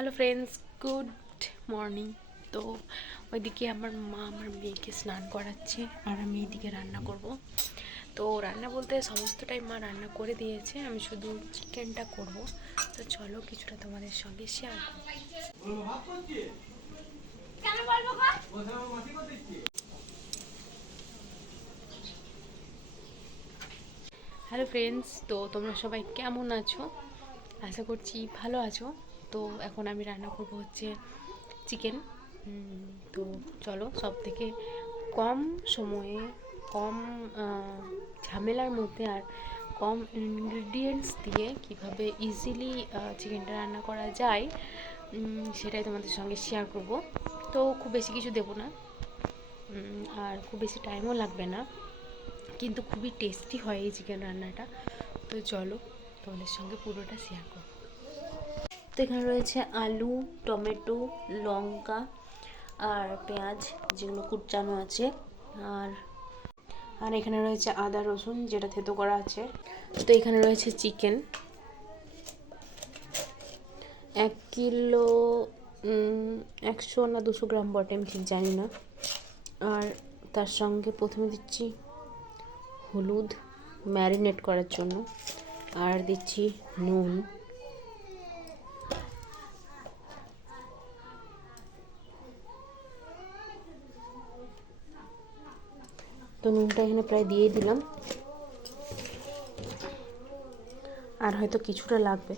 Hello friends, good morning. তো ওইদিকে আমার মা আমার মেয়েকে স্নান করাচ্ছে আর আমি এদিকে রান্না করব। তো রান্না বলতে সমস্তটাই মা রান্না করে দিয়েছে, আমি শুধু চিকেনটা করব। তো চলো কিছুটা তোমাদের সঙ্গে শেয়ার করব। হ্যালো ফ্রেন্ডস, তো তোমরা সবাই কেমন আছো? আশা করছি ভালো আছো। তো এখন আমি রান্না করব হচ্ছে চিকেন। তো চলো, সব থেকে কম সময়ে, কম ঝামেলার মধ্যে আর কম ইনগ্রিডিয়েন্টস দিয়ে কিভাবে ইজিলি চিকেনটা রান্না করা যায় সেটাই তোমাদের সঙ্গে শেয়ার করব। তো খুব বেশি কিছু দেবো না, আর খুব বেশি টাইমও লাগবে না, কিন্তু খুবই টেস্টি হয় এই চিকেন রান্নাটা। তো চলো তোমাদের সঙ্গে পুরোটা শেয়ার করব। তো এখানে রয়েছে আলু, টমেটো, লঙ্কা আর পেঁয়াজ, যেগুলো কুচানো আছে। আর আর এখানে রয়েছে আদা রসুন, যেটা থেতো করা আছে। তো এখানে রয়েছে চিকেন 1 কিলো, 100 না 200 গ্রাম বটে, আমি ঠিক জানি না। আর তার সঙ্গে প্রথমে দিচ্ছি হলুদ ম্যারিনেট করার জন্য, আর দিচ্ছি নুন। তো নুনটা এখানে প্রায় দিয়ে দিলাম, আর হয়তো কিছুটা লাগবে।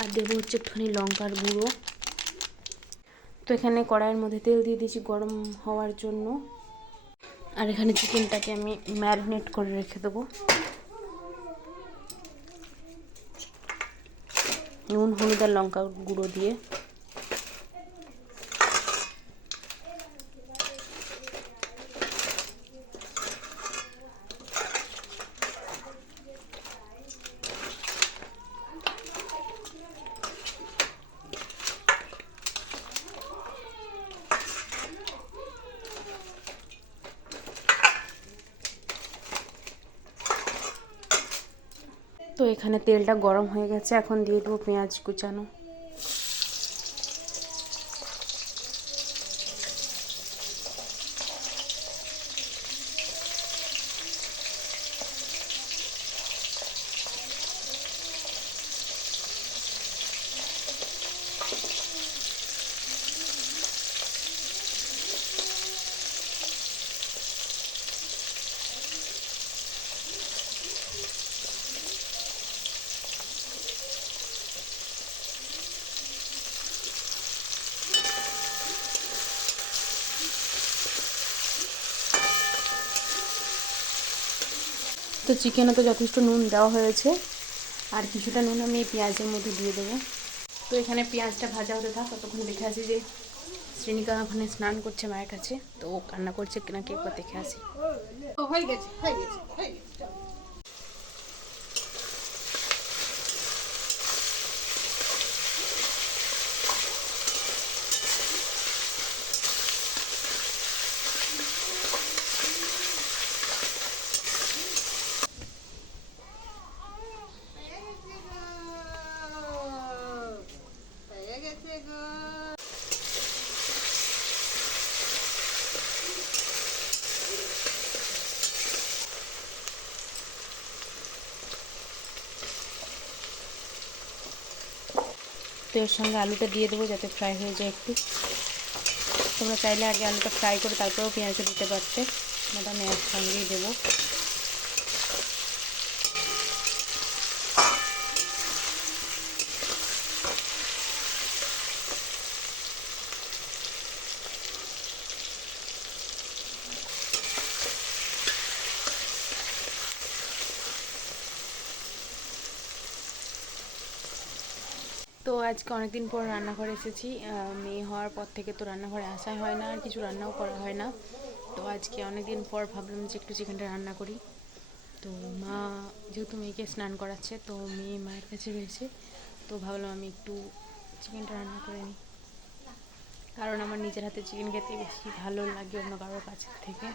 আর দেবো হচ্ছে একটুখানি লঙ্কার গুঁড়ো। তো এখানে কড়াইয়ের মধ্যে তেল দিয়ে দিয়েছি গরম হওয়ার জন্য। আর এখানে চিকেনটাকে আমি ম্যারিনেট করে রেখে দেবো নুন, হলুদ আর লঙ্কা গুঁড়ো দিয়ে। তো এখানে তেলটা গরম হয়ে গেছে, এখন দিয়ে দেবো পেঁয়াজ কুচানো। তো চিকেনে তো যথেষ্ট নুন দেওয়া হয়েছে, আর কিছুটা নুন আমি এই পেঁয়াজের মধ্যে দিয়ে দেবো। তো এখানে পেঁয়াজটা ভাজা হতে থাক, ততক্ষণ দেখে আসি যে শ্রেণিকা ওখানে স্নান করছে মায়ের কাছে, তো ও কান্না করছে নাকি একবার দেখে আসি। হয়ে গেছে হয়ে গেছে হয়ে গেছে। তো এর সঙ্গে আলুটা দিয়ে দেবো যাতে ফ্রাই হয়ে যায় একটু। তোমরা চাইলে আগে আলুটা ফ্রাই করে তারপরেও পেঁয়াজটা দিতে পারতে, ওটা আমি একসঙ্গেই দেবো। তো আজকে অনেক দিন পর রান্নাঘরে এসেছি। মেয়ে হওয়ার পর থেকে তো রান্নাঘরে আসাই হয় না, আর কিছু রান্নাও করা হয় না। তো আজকে অনেক দিন পর ভাবলাম যে একটু চিকেনটা রান্না করি। তো মা যেহেতু মেয়েকে স্নান করাচ্ছে, তো মেয়ে মায়ের কাছে রয়েছে, তো ভাবলাম আমি একটু চিকেনটা রান্না করে নিই, কারণ আমার নিজের হাতে চিকেন খেতে বেশি ভালো লাগে অন্য কারোর কাছ থেকে।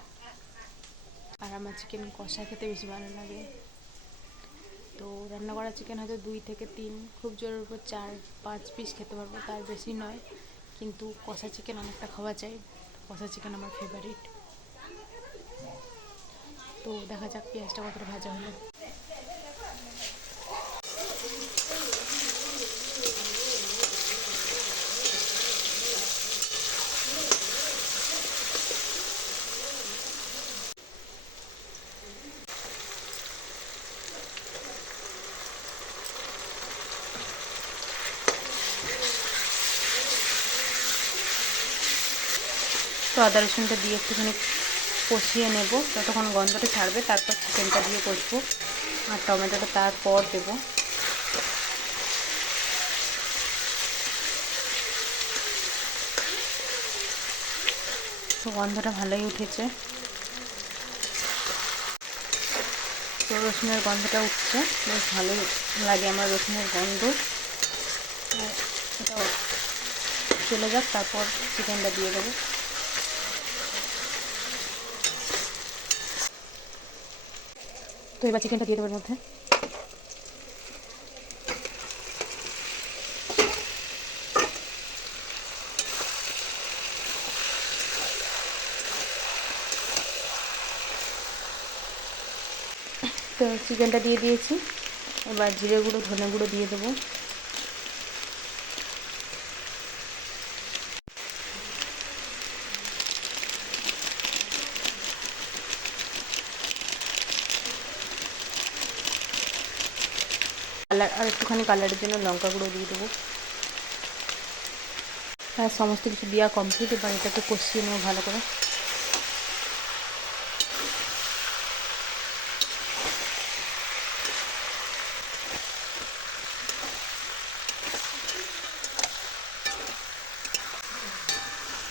আর আমার চিকেন কষা খেতে বেশি ভালো লাগে। তো রান্না করা চিকেন হয়তো 2 থেকে 3, খুব জোরের উপর 4-5 পিস খেতে পারবো, তার বেশি নয়। কিন্তু কষা চিকেন অনেকটা খাওয়া যায়, কষা চিকেন আমার ফেভারিট। তো দেখা যাক পেঁয়াজটা কতটা ভাজা হলো। তো আদা রসুনটা দিয়ে একটুখানি কষিয়ে নেব, ততক্ষণ গন্ধটা ছাড়বে, তারপর চিকেনটা দিয়ে কষবো আর টমেটোটা তারপর দেবো। তো গন্ধটা ভালোই উঠেছে, তো রসুনের গন্ধটা উঠছে, বেশ ভালোই লাগে আমার রসুনের গন্ধ। এটাও চলে যাক, তারপর চিকেনটা দিয়ে দেবো। তো এবার চিকেনটা দিয়ে দেবো এর মধ্যে। তো চিকেনটা দিয়ে দিয়েছি, এবার জিরে গুঁড়ো ধনে গুঁড়ো দিয়ে দেবো। কালার, আর একটুখানি কালারের জন্য লঙ্কা গুঁড়ো দিয়ে দেবো। আর সমস্ত কিছু দেওয়া কমপ্লিট, এবার এটাকে কষিয়ে নেবো ভালো করে।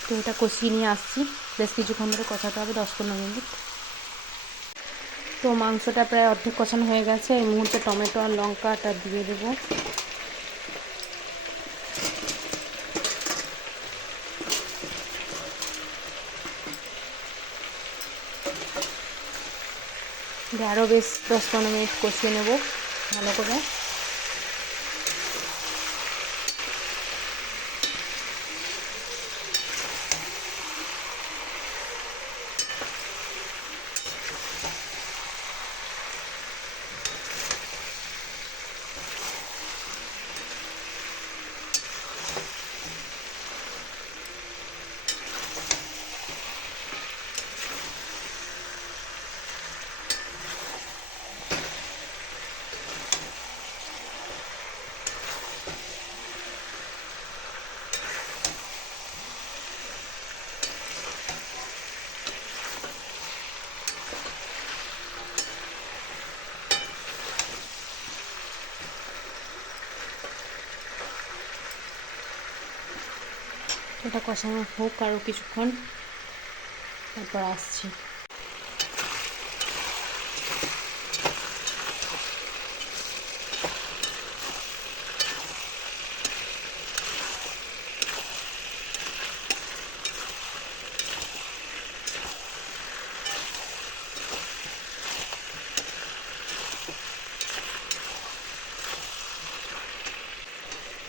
তো এটা কষিয়ে নিয়ে আসছি, বেশ কিছুক্ষণ ধরে কষাতে হবে, 10-15 মিনিট। তো মাংসটা প্রায় অর্ধেক কষানো হয়ে গেছে, এই মুহূর্তে টমেটো আর লঙ্কাটা দিয়ে দেবো। আরও বেশ 10-15 মিনিট কষিয়ে নেব ভালো করে। এটা কষানো হোক আরও কিছুক্ষণ, তারপর আসছি।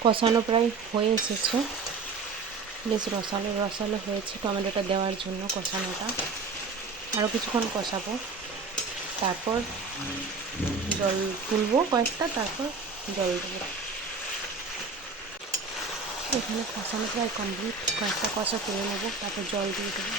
কষানো প্রায় হয়ে এসেছে, বেশ রসালো রসালো হয়েছে টমেটোটা দেওয়ার জন্য কষানোটা। আরও কিছুক্ষণ কষাবো, তারপর জল তুলবো কয়েকটা, তারপর জল দেবো। এখানে কষানো প্রায় কমপ্লিট, কয়েকটা কষা তুলে নেবো, তারপর জল দিয়ে দেবো।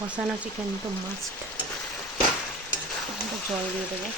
কষানো চিকেন তো মাস্ট। জল দিয়ে দেবো।